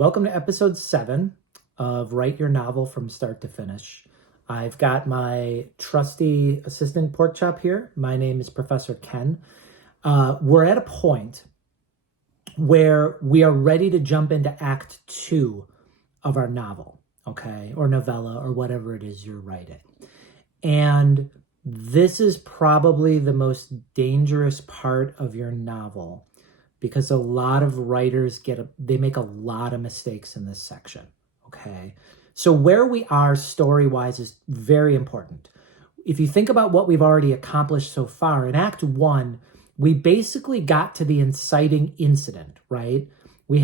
Welcome to episode 7 of Write Your Novel from Start to Finish. I've got my trusty assistant pork chop here. My name is Professor Ken. We're at a point where we are ready to jump into Act 2 of our novel, okay, or novella, or whatever it is you're writing. And this is probably the most dangerous part of your novel, because a lot of writers they make a lot of mistakes in this section, okay? So where we are story-wise is very important. If you think about what we've already accomplished so far, in Act 1, we basically got to the inciting incident, right? We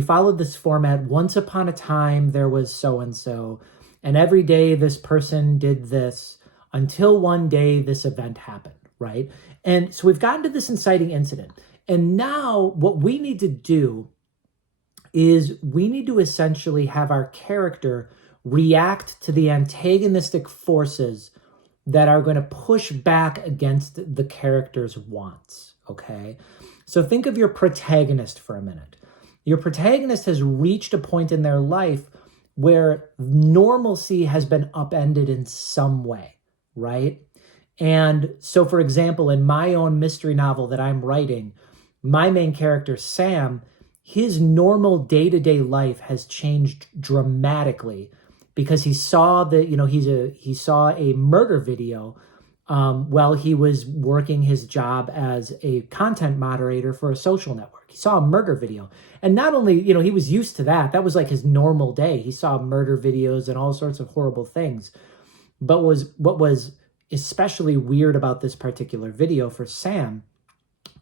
followed this format. Once upon a time, there was so-and-so, and every day this person did this until one day this event happened, right? And so we've gotten to this inciting incident. And now what we need to do is we need to essentially have our character react to the antagonistic forces that are going to push back against the character's wants, okay? So think of your protagonist for a minute. Your protagonist has reached a point in their life where normalcy has been upended in some way, right? And so, for example, in my own mystery novel that I'm writing, my main character, Sam, his normal day-to-day life has changed dramatically because he saw he saw a murder video while he was working his job as a content moderator for a social network. He saw a murder video. And not only, he was used to that. That was like his normal day. He saw murder videos and all sorts of horrible things. But what was especially weird about this particular video for Sam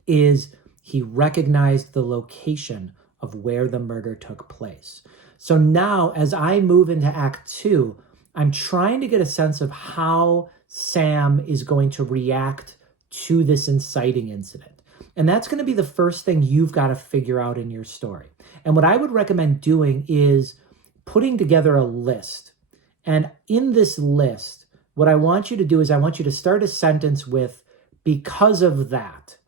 is he recognized the location of where the murder took place. So now, as I move into Act 2, I'm trying to get a sense of how Sam is going to react to this inciting incident. And that's going to be the first thing you've got to figure out in your story. And what I would recommend doing is putting together a list. And in this list, what I want you to do is I want you to start a sentence with, "because of that."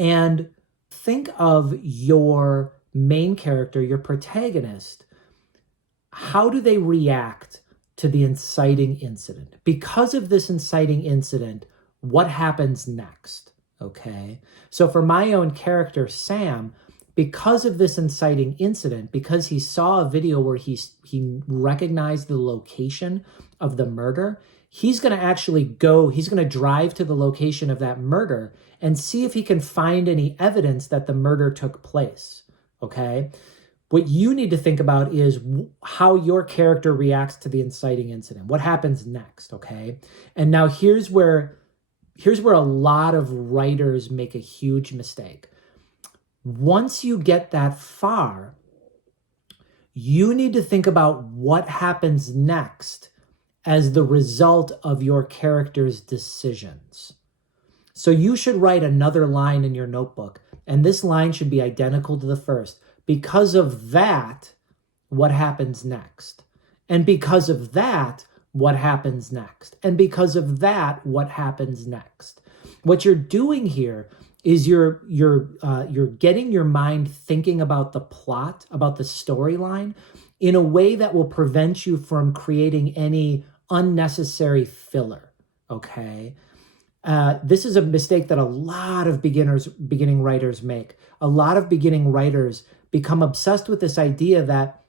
And think of your main character, your protagonist. How do they react to the inciting incident? Because of this inciting incident, what happens next? Okay. So for my own character, Sam, because of this inciting incident, because he saw a video where he recognized the location of the murder, he's going to drive to the location of that murder and see if he can find any evidence that the murder took place, okay? What you need to think about is how your character reacts to the inciting incident. What happens next, okay? And now here's where a lot of writers make a huge mistake. Once you get that far, you need to think about what happens next as the result of your character's decisions. So you should write another line in your notebook, and this line should be identical to the first. Because of that, what happens next? And because of that, what happens next? And because of that, what happens next? What you're doing here is you're getting your mind thinking about the plot, about the storyline, in a way that will prevent you from creating any unnecessary filler, okay? This is a mistake that a lot of beginning writers make. A lot of beginning writers become obsessed with this idea that,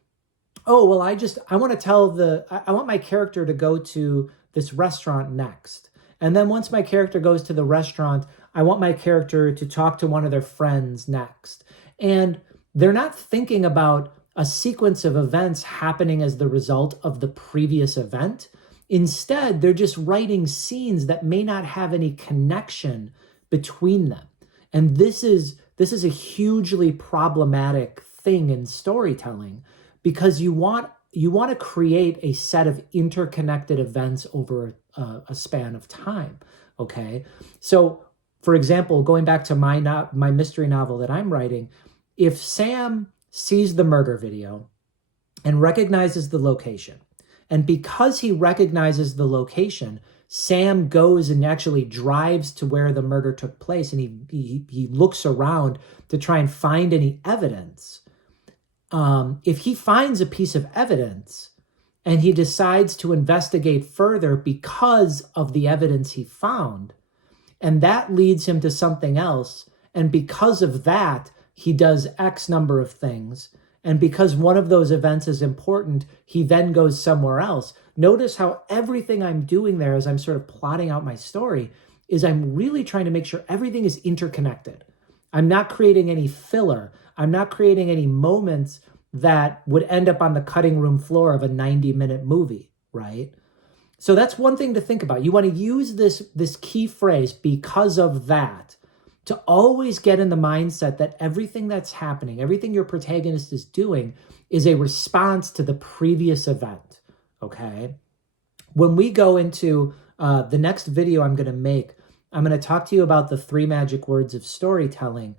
oh, well, I want my character to go to this restaurant next. And then once my character goes to the restaurant, I want my character to talk to one of their friends next. And they're not thinking about a sequence of events happening as the result of the previous event. Instead, they're just writing scenes that may not have any connection between them. And this is a hugely problematic thing in storytelling, because you want to create a set of interconnected events over a span of time, okay? So, for example, going back to my mystery novel that I'm writing, if Sam sees the murder video and recognizes the location, and because he recognizes the location, Sam goes and actually drives to where the murder took place, and he looks around to try and find any evidence. if he finds a piece of evidence and he decides to investigate further because of the evidence he found, and that leads him to something else, and because of that, he does X number of things, and because one of those events is important, he then goes somewhere else. Notice how everything I'm doing there as I'm sort of plotting out my story is I'm really trying to make sure everything is interconnected. I'm not creating any filler. I'm not creating any moments that would end up on the cutting room floor of a 90-minute movie, right? So that's one thing to think about. You want to use this key phrase, because of that, to always get in the mindset that everything that's happening, everything your protagonist is doing is a response to the previous event, okay? When we go into the next video I'm going to make, I'm going to talk to you about the 3 magic words of storytelling.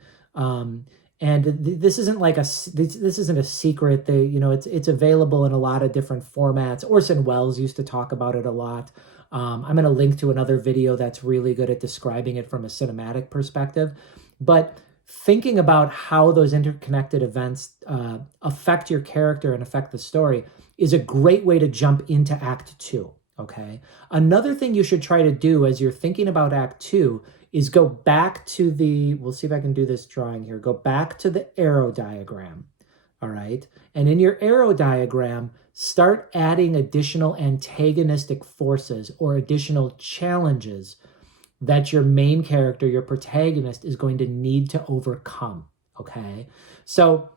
And this isn't like this isn't a secret. It's available in a lot of different formats. Orson Welles used to talk about it a lot. I'm going to link to another video that's really good at describing it from a cinematic perspective. But thinking about how those interconnected events affect your character and affect the story is a great way to jump into Act 2. Okay. Another thing you should try to do as you're thinking about Act 2 is go back to we'll see if I can do this drawing here. Go back to the arrow diagram. All right. And in your arrow diagram, start adding additional antagonistic forces or additional challenges that your main character, your protagonist, is going to need to overcome. Okay. So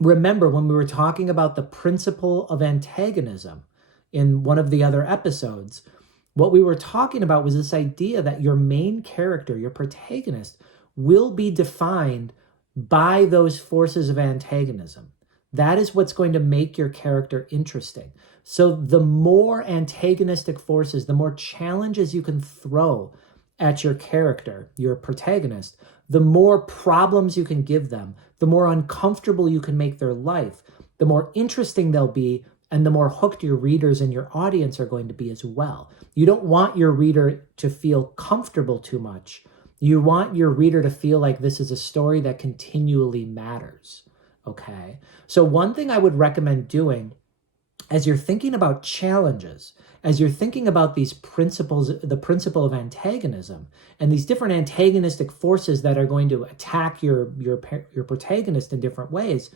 remember when we were talking about the principle of antagonism in one of the other episodes, what we were talking about was this idea that your main character, your protagonist, will be defined by those forces of antagonism. That is what's going to make your character interesting. So the more antagonistic forces, the more challenges you can throw at your character, your protagonist, the more problems you can give them, the more uncomfortable you can make their life, the more interesting they'll be, and the more hooked your readers and your audience are going to be as well. You don't want your reader to feel comfortable too much. You want your reader to feel like this is a story that continually matters, okay? So one thing I would recommend doing as you're thinking about challenges, as you're thinking about these principles, the principle of antagonism, and these different antagonistic forces that are going to attack your protagonist in different ways,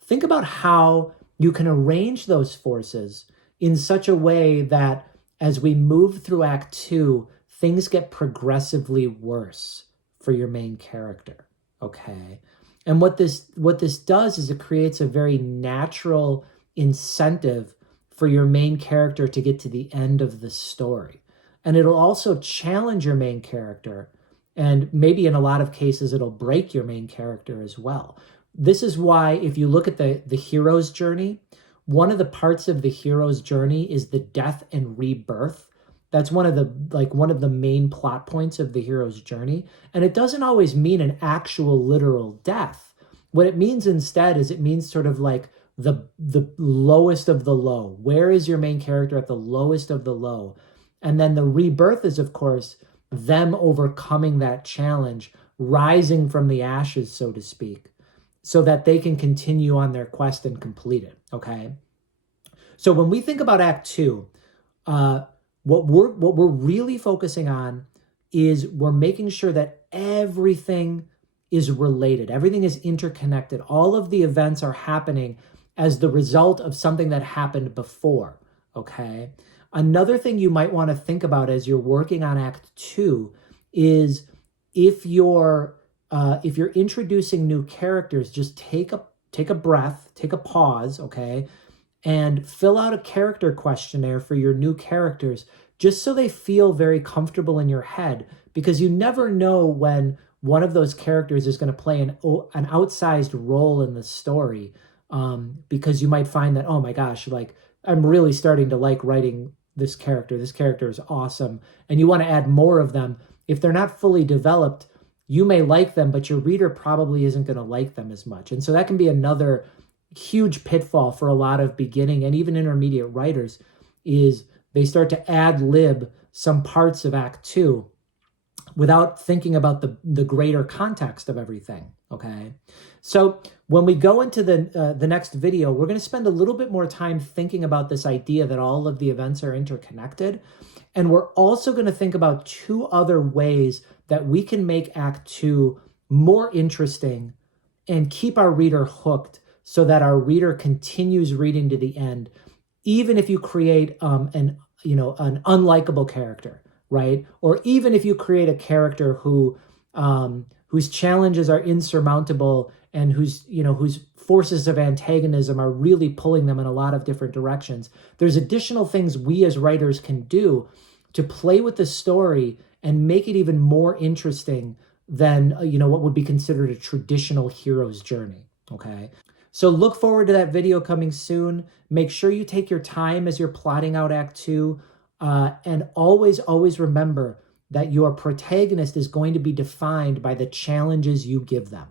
think about how you can arrange those forces in such a way that as we move through Act 2, things get progressively worse for your main character, okay? And what this does is it creates a very natural incentive for your main character to get to the end of the story. And it'll also challenge your main character, and maybe in a lot of cases, it'll break your main character as well. This is why if you look at the hero's journey, one of the parts of the hero's journey is the death and rebirth. That's one of the main plot points of the hero's journey. And it doesn't always mean an actual literal death. What it means instead is it means sort of like the lowest of the low. Where is your main character at the lowest of the low? And then the rebirth is, of course, them overcoming that challenge, rising from the ashes, so to speak, so that they can continue on their quest and complete it, okay? So when we think about Act 2, what we're really focusing on is we're making sure that everything is related. Everything is interconnected. All of the events are happening as the result of something that happened before, okay? Another thing you might want to think about as you're working on Act 2 is if you're introducing new characters, just take a breath, take a pause, okay, and fill out a character questionnaire for your new characters, just so they feel very comfortable in your head, because you never know when one of those characters is going to play an outsized role in the story, because you might find that, oh my gosh, like I'm really starting to like writing this character. This character is awesome, and you want to add more of them. If they're not fully developed, you may like them, but your reader probably isn't going to like them as much. And so that can be another huge pitfall for a lot of beginning and even intermediate writers, is they start to ad-lib some parts of Act 2 without thinking about the greater context of everything, okay? So When we go into the next video, we're going to spend a little bit more time thinking about this idea that all of the events are interconnected. And we're also going to think about two other ways that we can make Act 2 more interesting and keep our reader hooked so that our reader continues reading to the end, even if you create an unlikable character, right? Or even if you create a character whose challenges are insurmountable and whose forces of antagonism are really pulling them in a lot of different directions. There's additional things we as writers can do to play with the story and make it even more interesting than what would be considered a traditional hero's journey. Okay, so look forward to that video coming soon. Make sure you take your time as you're plotting out Act 2, and always remember that your protagonist is going to be defined by the challenges you give them.